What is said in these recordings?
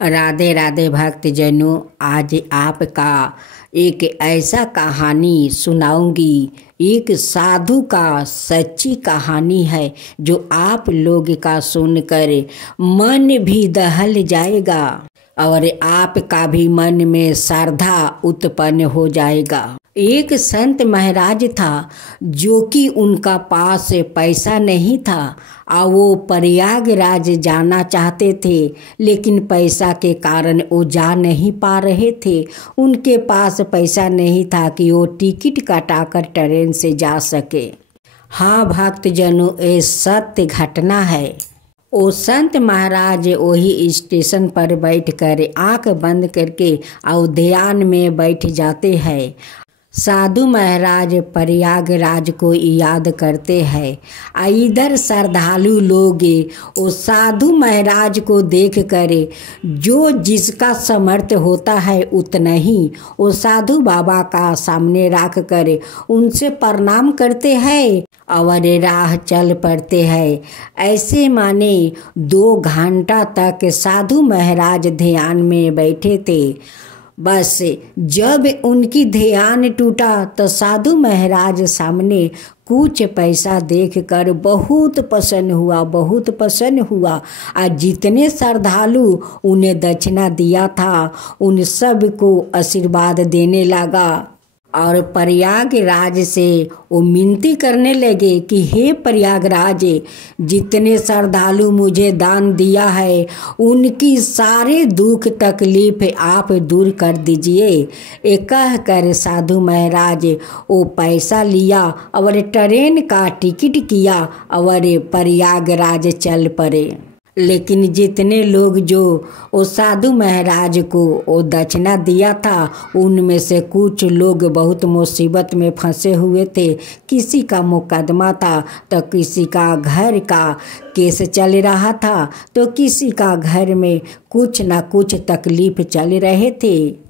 राधे राधे भक्तजनों, आज आपका एक ऐसा कहानी सुनाऊंगी। एक साधु का सच्ची कहानी है जो आप लोग का सुनकर मन भी दहल जाएगा और आपका भी मन में श्रद्धा उत्पन्न हो जाएगा। एक संत महाराज था जो कि उनका पास पैसा नहीं था और वो प्रयागराज जाना चाहते थे, लेकिन पैसा के कारण वो जा नहीं पा रहे थे। उनके पास पैसा नहीं था कि वो टिकट कटाकर ट्रेन से जा सके। हाँ भक्तजनों, ये सत्य घटना है। वो संत महाराज वही स्टेशन पर बैठकर आंख बंद करके और ध्यान में बैठ जाते हैं। साधु महाराज प्रयागराज को याद करते हैं। इधर श्रद्धालु लोग वो साधु महाराज को देख कर जो जिसका समर्थ होता है उतना ही वो साधु बाबा का सामने रख कर उनसे प्रणाम करते हैं और राह चल पड़ते हैं। ऐसे माने 2 घंटा तक साधु महाराज ध्यान में बैठे थे। बस जब उनकी ध्यान टूटा तो साधु महाराज सामने कुछ पैसा देखकर बहुत प्रसन्न हुआ और जितने श्रद्धालु उन्हें दक्षिणा दिया था उन सब को आशीर्वाद देने लगा और प्रयागराज से वो विनती करने लगे कि हे प्रयागराज, जितने श्रद्धालु मुझे दान दिया है उनकी सारे दुख तकलीफ आप दूर कर दीजिए। एक कह कर साधु महाराज वो पैसा लिया और ट्रेन का टिकट किया और प्रयागराज चल पड़े। लेकिन जितने लोग जो वो साधु महाराज को वो दक्षिणा दिया था उनमें से कुछ लोग बहुत मुसीबत में फंसे हुए थे। किसी का मुकदमा था तो किसी का घर का केस चल रहा था तो किसी का घर में कुछ न कुछ तकलीफ चल रहे थे।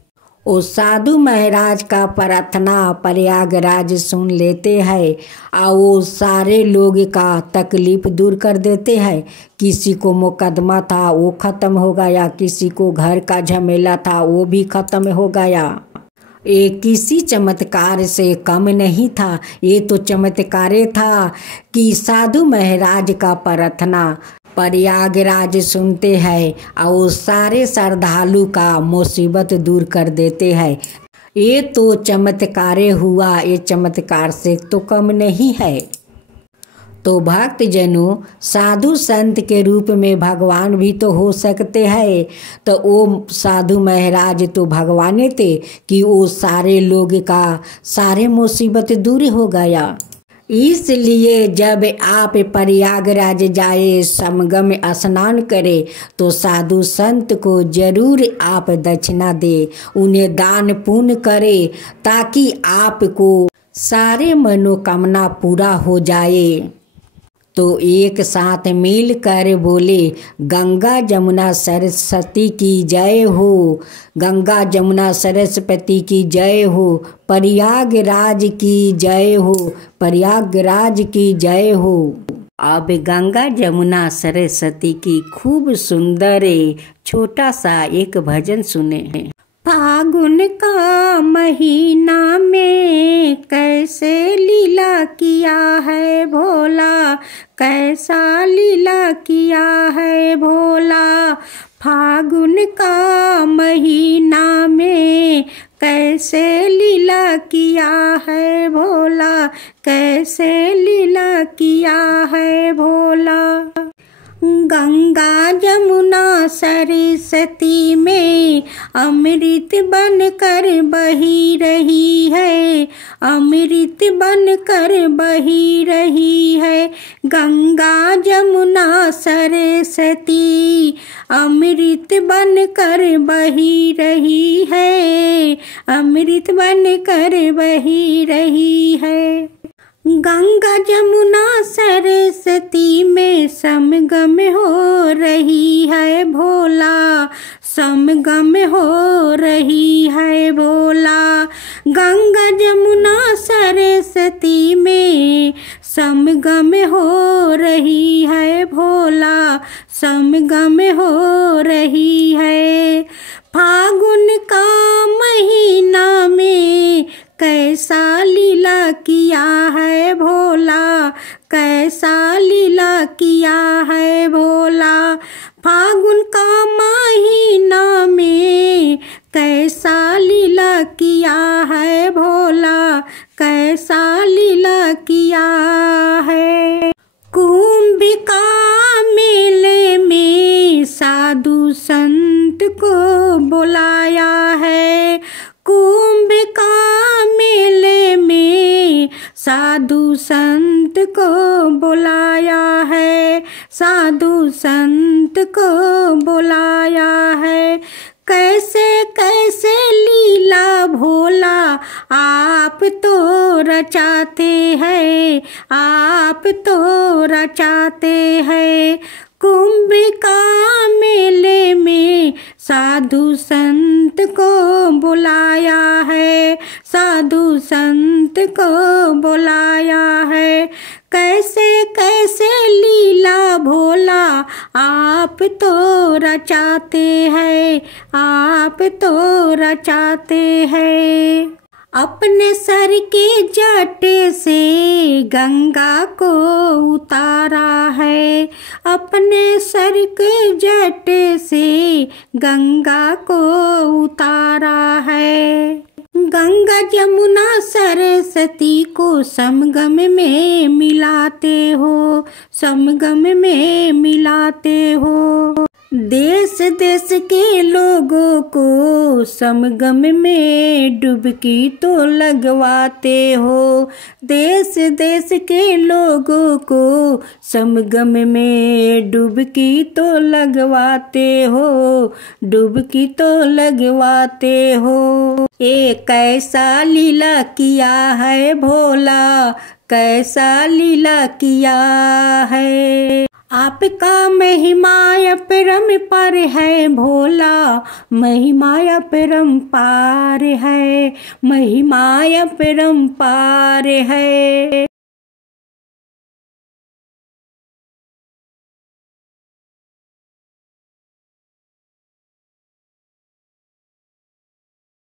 वो साधु महाराज का प्रार्थना प्रयागराज सुन लेते हैं और वो सारे लोग का तकलीफ दूर कर देते हैं। किसी को मुकदमा था वो ख़त्म हो गया, किसी को घर का झमेला था वो भी ख़त्म हो गया। ये किसी चमत्कार से कम नहीं था। ये तो चमत्कार था कि साधु महाराज का प्रार्थना प्रयागराज सुनते हैं और सारे श्रद्धालु का मुसीबत दूर कर देते हैं। ये तो चमत्कार हुआ, ये चमत्कार से तो कम नहीं है। तो भक्तजनों, साधु संत के रूप में भगवान भी तो हो सकते हैं। तो वो साधु महाराज तो भगवान थे कि वो सारे लोग का सारे मुसीबत दूर हो गया। इसलिए जब आप प्रयागराज जाए, संगम स्नान करें तो साधु संत को जरूर आप दक्षिणा दे, उन्हें दान पुण्य करें ताकि आपको सारे मनोकामना पूरा हो जाए। तो एक साथ मिलकर बोले, गंगा जमुना सरस्वती की जय हो, गंगा जमुना सरस्वती की जय हो, प्रयागराज की जय हो, प्रयागराज की जय हो। अब गंगा जमुना सरस्वती की खूब सुंदर छोटा सा एक भजन सुने। फागुन का महीना में कैसे लीला किया है भोला, कैसा लीला किया है भोला। फागुन का महीना में कैसे लीला किया है भोला, कैसे लीला किया है भोला। गंगा जमुना सरस्वती में अमृत बनकर बही रही है, अमृत बनकर बही रही है। गंगा जमुना सरस्वती अमृत बनकर बही रही है, अमृत बनकर बही रही है। गंगा जमुना सरस्वती में समगम हो रही है भोला, समगम हो रही है भोला। गंगा जमुना सरस्वती में समगम हो रही है भोला, समगम हो रही है। फागुन का महीना में कैसा लीला किया है भोला, कैसा लीला किया है भोला। फागुन का महीना में कैसा लीला किया है भोला, कैसा लीला किया है। कुंभ का मेले में साधु संत को बुलाया है। कुंभ का मेले में साधु संत को बुलाया है, साधु संत को बुलाया है। कैसे कैसे लीला भोला आप तो रचाते हैं, आप तो रचाते हैं। कुंभ का मेले में साधु संत को बुलाया है, साधु संत को बुलाया है। कैसे कैसे लीला भोला आप तो रचाते हैं, आप तो रचाते हैं। अपने सर के जटे से गंगा को उतारा है, अपने सर के जटे से गंगा को उतारा है। गंगा जमुना सरस्वती को समगम में मिलाते हो, समगम में मिलाते हो। देश देश के लोगों को समगम में डुबकी तो लगवाते हो, देश देश के लोगों को समगम में डुबकी तो लगवाते हो, डुबकी तो लगवाते हो। एक कैसा लीला किया है भोला, कैसा लीला किया है। आपका महिमा अपरंपार है भोला, महिमा अपरंपार है, महिमा अपरंपार है।